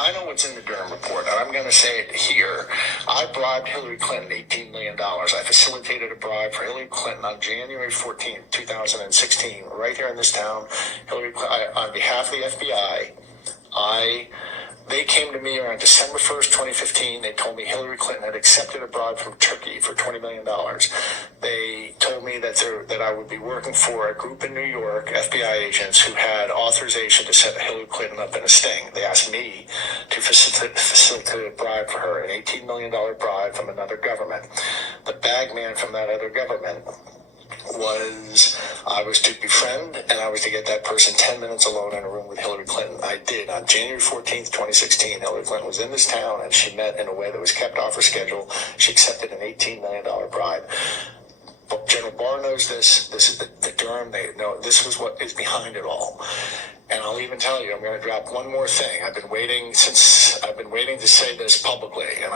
Now, I know what's in the Durham report, and I'm going to say it here. I bribed Hillary Clinton $18 million. I facilitated a bribe for Hillary Clinton on January 14th, 2016, right here in this town. On behalf of the FBI, they came to me around December 1st, 2015. They told me Hillary Clinton had accepted a bribe from Turkey for $20 million. They told me that I would be working for a group in New York, FBI agents, who had authorization to set Hillary Clinton up in a sting. They asked me to facilitate a bribe for her, an $18 million bribe from another government. The bag man from that other government I was to befriend, and I was to get that person 10 minutes alone in a room with Hillary Clinton. I did. On January 14th, 2016, Hillary Clinton was in this town, and she met in a way that was kept off her schedule. She accepted an $18 million bribe. But General Barr knows this. This is the Durham. They know this was what is behind it all. And I'll even tell you, I'm going to drop one more thing. I've been waiting to say this publicly, and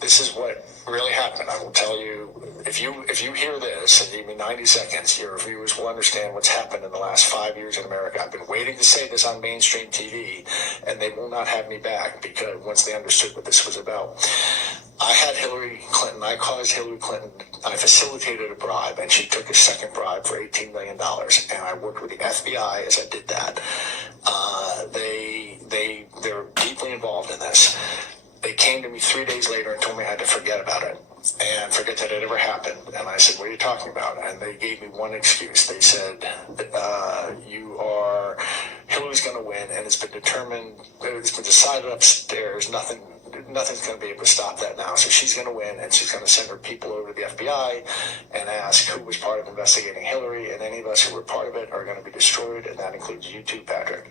this is what really happened. I will tell you, if you hear this and give me 90 seconds, your viewers will understand what's happened in the last 5 years in America. I've been waiting to say this on mainstream TV, and they will not have me back because once they understood what this was about. I had Hillary Clinton, I caused Hillary Clinton, I facilitated a bribe, and she took a second bribe for $18 million, and I worked with the FBI as I did that. They're deeply involved in this. They came to me 3 days later and told me I had to forget about it and forget that it ever happened. And I said, what are you talking about? And they gave me one excuse. They said, Hillary's going to win, and it's been decided upstairs, nothing's going to be able to stop that now. So she's going to win, and she's going to send her people over to the FBI and ask who was part of investigating Hillary, and any of us who were part of it are going to be destroyed, and that includes you too, Patrick.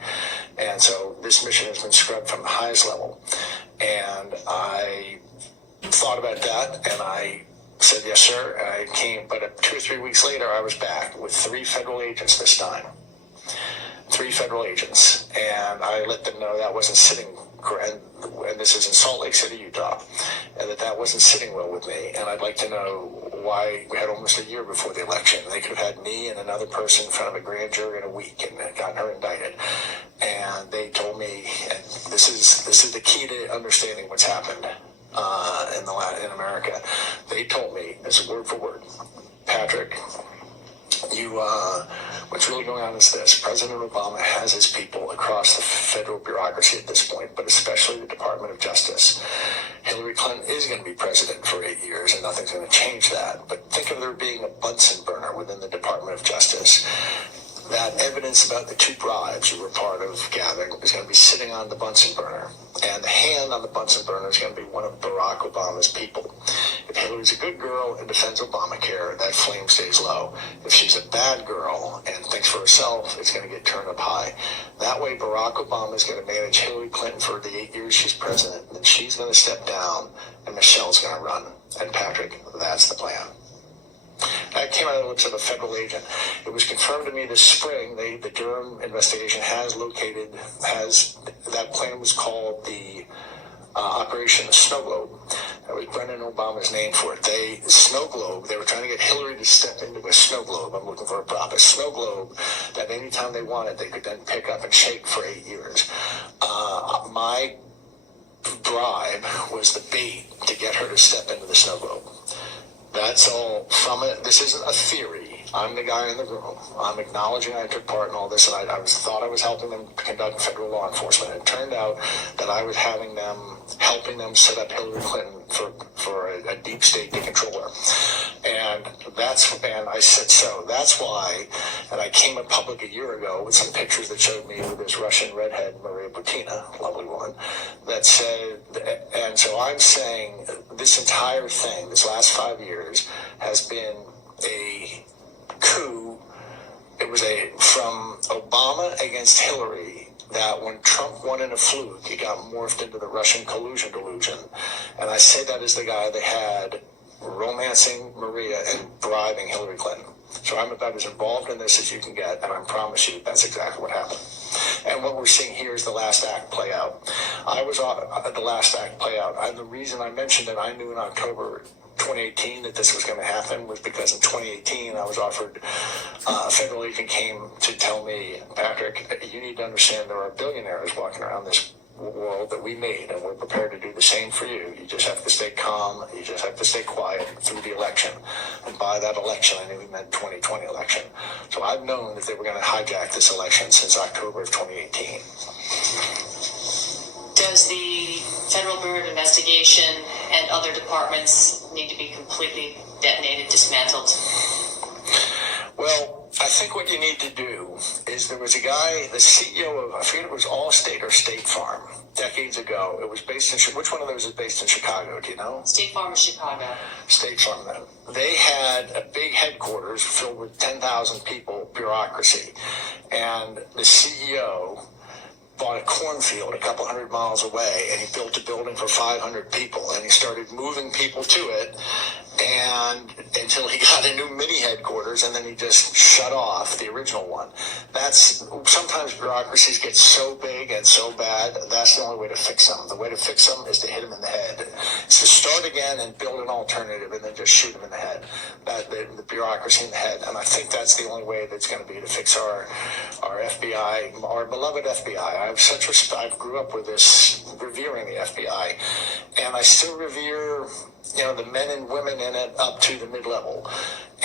And so this mission has been scrubbed from the highest level. And I thought about that, and I said, yes, sir. And I came, but 2 or 3 weeks later, I was back with 3 federal agents this time. 3 federal agents. And I let them know that wasn't sitting, and this is in Salt Lake City, Utah, and that wasn't sitting well with me. And I'd like to know why we had almost a year before the election. They could have had me and another person in front of a grand jury in a week and gotten her indicted. And they told me, and this is the key to understanding what's happened in America. They told me, this is word for word, Patrick, what's really going on is this. President Obama has his people across the federal bureaucracy at this point, but especially the Department of Justice. Hillary Clinton is going to be president for 8 years, and nothing's going to change that. But think of there being a Bunsen burner within the Department of Justice. That evidence about the 2 bribes you were part of gathering is going to be sitting on the Bunsen burner. And the hand on the Bunsen burner is going to be one of Barack Obama's people. If Hillary's a good girl and defends Obamacare, that flame stays low. If she's a bad girl and thinks for herself, it's going to get turned up high. That way, Barack Obama is going to manage Hillary Clinton for the 8 years she's president. Then she's going to step down, and Michelle's going to run. And Patrick, that's the plan. That came out of the lips of a federal agent. It was confirmed to me this spring. The Durham investigation that plan was called the Operation Snow Globe. That was Brennan Obama's name for it. Snow Globe, they were trying to get Hillary to step into a snow globe. I'm looking for a prop. A snow globe that anytime they wanted, they could then pick up and shake for 8 years. My bribe was the bait to get her to step into the snow globe. That's all from it. This isn't a theory. I'm the guy in the room. I'm acknowledging I took part in all this, and I thought I was helping them conduct federal law enforcement. It turned out that I was helping them set up Hillary Clinton for a deep state to control her. And I said so. That's why, and I came in public a year ago with some pictures that showed me with this Russian redhead, Maria Butina, lovely woman, that said, and so I'm saying this entire thing, this last 5 years, has been a coup. It was from Obama against Hillary, that when Trump won in a fluke, he got morphed into the Russian collusion delusion. And I say that as the guy they had romancing Maria and bribing Hillary Clinton. So I'm about as involved in this as you can get, and I promise you that's exactly what happened. And what we're seeing here is the last act play out. I was the last act play out. The reason I mentioned it, I knew in October 2018 that this was going to happen was because in 2018 I was offered, a federal agent came to tell me, Patrick, you need to understand there are billionaires walking around this world that we made, and we're prepared to do the same for you. You just have to stay calm. You just have to stay quiet through the election. And by that election, I knew we meant 2020 election. So I've known that they were going to hijack this election since October of 2018. Does the federal Byrne investigation and other departments need to be completely detonated, dismantled? Well, I think what you need to do is, there was a guy, the CEO of, I forget it was Allstate or State Farm, decades ago. It was based in, which one of those is based in Chicago, do you know? State Farm is Chicago. State Farm, then. They had a big headquarters filled with 10,000 people, bureaucracy. And the CEO bought a cornfield a couple hundred miles away, and he built a building for 500 people, and he started moving people to it, and until he got a new mini headquarters, and then he just shut off the original one. That's, sometimes bureaucracies get so big and so bad, that's the only way to fix them. The way to fix them is to hit them in the head. It's to start again and build an alternative, and then just shoot them in the head. The bureaucracy in the head. And I think that's the only way that's going to be to fix our FBI, our beloved FBI. I have such respect. I grew up with this, revering the FBI, and I still revere, the men and women in it up to the mid-level.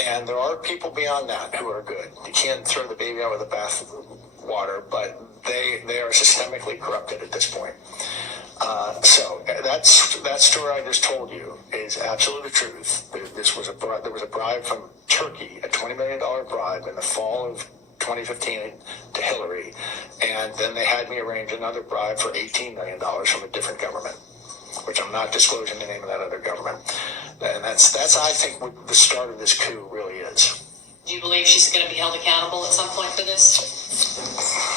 And there are people beyond that who are good. You can't throw the baby out with the bath water, but they are systemically corrupted at this point. So that story I just told you is absolutely the truth. There was a bribe from Turkey, a $20 million bribe in the fall of 2015 to Hillary, and then they had me arrange another bribe for $18 million from a different government, which I'm not disclosing the name of that other government. And that's I think what the start of this coup really is. Do you believe she's going to be held accountable at some point for this?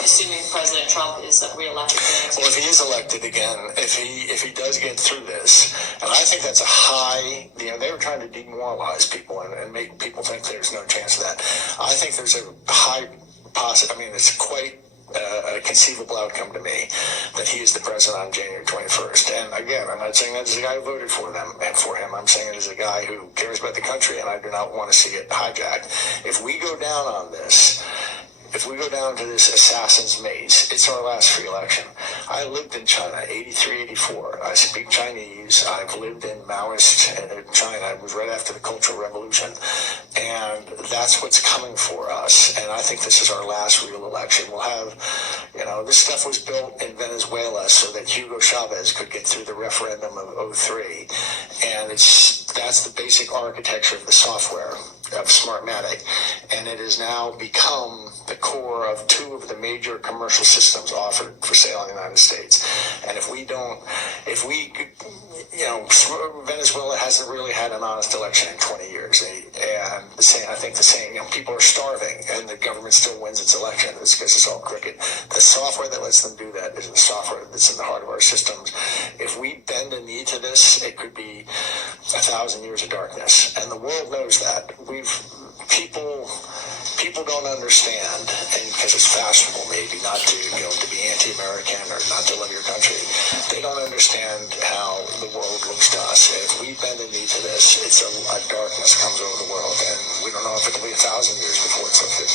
Assuming President Trump is reelected. Well, if he is elected again, if he does get through this, and I think that's a high, they were trying to demoralize people and make people think there's no chance of that. I think there's a high it's quite a conceivable outcome to me that he is the president on January 21st. And again, I'm not saying that as a guy who voted for them and for him. I'm saying it as a guy who cares about the country, and I do not want to see it hijacked. If we go down on this, if we go down to this assassin's maze, it's our last free election. I lived in China, 83, 84. I speak Chinese. I've lived in Maoist China. It was right after the Cultural Revolution. And that's what's coming for us. And I think this is our last real election. We'll have, this stuff was built in Venezuela so that Hugo Chavez could get through the referendum of 03. And that's the basic architecture of the software of Smartmatic, and it has now become the core of two of the major commercial systems offered for sale in the United States. And Venezuela hasn't really had an honest election in 20 years. People are starving, and the government still wins its election. It's because it's all crooked. The software that lets them do that is the software that's in the heart of our systems. If we bend a knee to this, it could be 1,000 years of darkness, and the world knows that. People don't understand, and because it's fashionable maybe not to be anti-American or not to love your country, they don't understand how the world looks to us. If we bend a knee to this, it's a darkness comes over the world, and we don't know if it'll be 1,000 years before it's lifted.